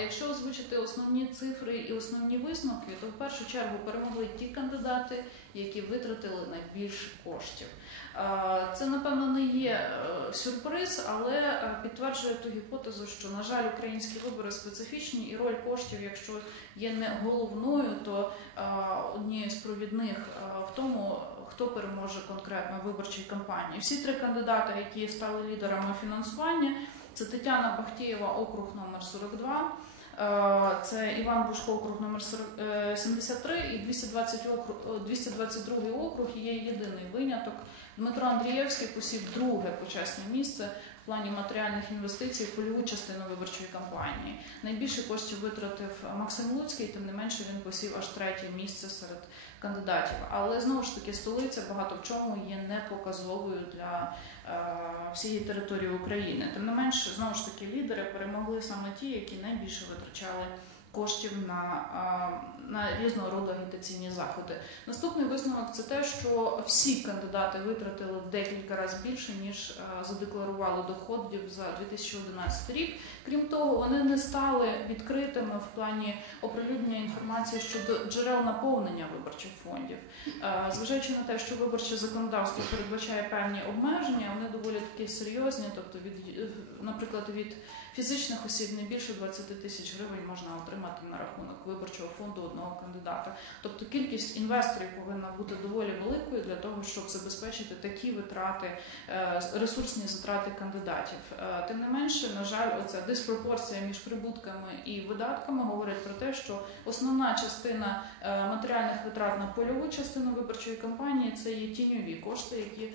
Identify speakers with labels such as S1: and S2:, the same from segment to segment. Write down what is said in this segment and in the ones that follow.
S1: Якщо озвучити основні цифри і основні висновки, то в першу чергу перемогли ті кандидати, які витратили найбільше коштів. Це напевно не є е, сюрприз, але е, підтверджує ту гіпотезу, що на жаль, українські вибори специфічні, і роль коштів, якщо є не головною, то е, однією з провідних в тому, хто переможе конкретно в виборчій кампанії. Всі три кандидати, які стали лідерами фінансування, це Тетяна Бахтієва, округ номер 42. Е, Це Іван Бушко, округ номер 40, е, 73 і 220 округ, е, 222 округ є єдиний виняток. Дмитро Андрієвський посів друге почесне місце плані матеріальних інвестицій польову частину виборчої кампанії. Найбільше коштів витратив Максим Луцький, тим не менше він посів аж третє місце серед кандидатів. Але знову ж таки столиця багато в чому є непоказовою для е, всієї території України. Тим не менше, знову ж таки, лідери перемогли саме ті, які найбільше витрачали коштів на, на різного роду агітаційні заходи. Наступний висновок це те, що всі кандидати витратили в декілька разів більше, ніж задекларували доходів за 2011 рік. Крім того, вони не стали відкритими в плані оприлюднення інформації щодо джерел наповнення виборчих фондів. Зважаючи на те, що виборче законодавство передбачає певні обмеження, вони доволі такі серйозні, тобто від, наприклад, від фізичних осіб не більше 20 тисяч гривень можна отримати на рахунок виборчого фонду одного кандидата. Тобто кількість інвесторів повинна бути доволі великою для того, щоб забезпечити такі витрати, е, ресурсні затрати кандидатів. Е, Тим не менше, на жаль, оця диспропорція між прибутками і видатками говорить про те, що основна частина е, матеріальних витрат на польову частину виборчої кампанії це є тіньові кошти, які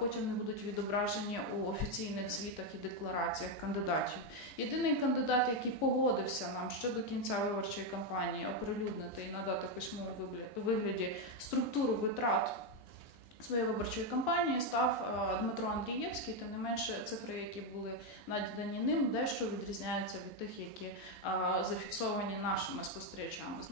S1: потім не будуть відображені у офіційних звітах і деклараціях кандидатів. Єдиний кандидат, який погодився нам ще до кінця виборчої кампанії оприлюднити і надати вигляді- вигляді структуру витрат своєї виборчої кампанії, став е, Дмитро Андрієвський. Тим не менше, цифри, які були надані ним, дещо відрізняються від тих, які е, зафіксовані нашими спостерігачами.